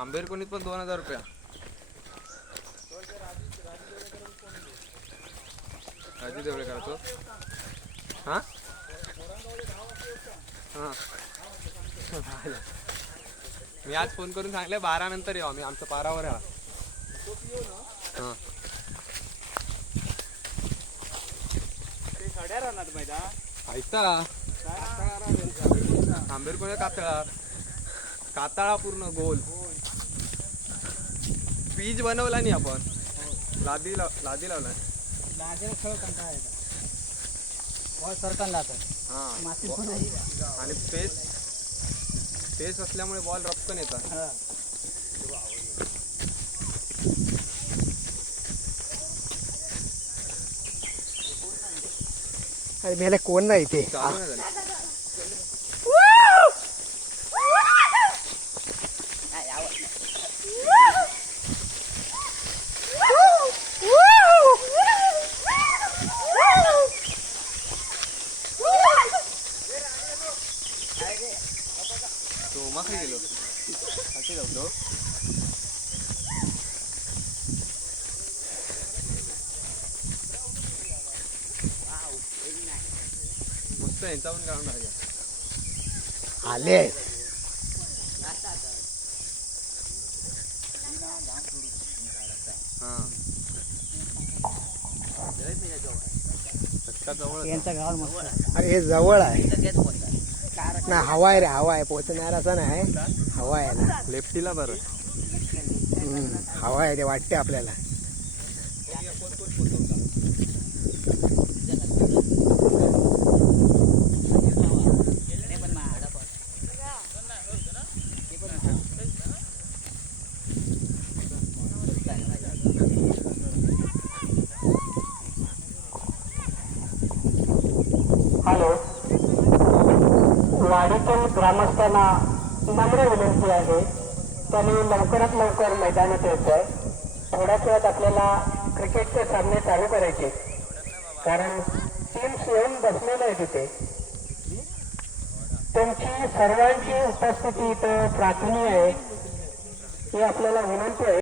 आंबेर कोणीत पण 2000 रुपया. राजू देवळे करतो. हां हां मी आज फोन करून सांगले 12 नंतर येऊ आम्ही आमच्या पारावर हा. हां ऐकता आंबेर कोणी कातळा काताळा पूर्ण गोल पीच बनवला नाही आपण. लादी लावला आणि पेस असल्यामुळे बॉल रपकन येतात. अरे मेला कोण नाही इथे. चालू नाही झालं. तो मागे गेलो खाली लावलो. मस्त यांचा पण काढून टाकूया. आले हां जवळ अरे हे जवळ आहे ना. हवा आहे रे, हवा आहे. पोचणार असं नाही, हवा आहे ना. लेफ्टीला बरं. हवा आहे ते वाटते आपल्याला. हॅलो, वाडीतील ग्रामस्थांना नम्र विनंती आहे, त्यांनी लवकरात लवकर मैदानात यायचंय. थोड्याच वेळात आपल्याला क्रिकेटचे सामने चालू करायचे, कारण टीम्स येऊन बसलेले आहे तिथे. त्यांची सर्वांची उपस्थिती इथं प्रार्थनीय आहे ही आपल्याला विनंती आहे.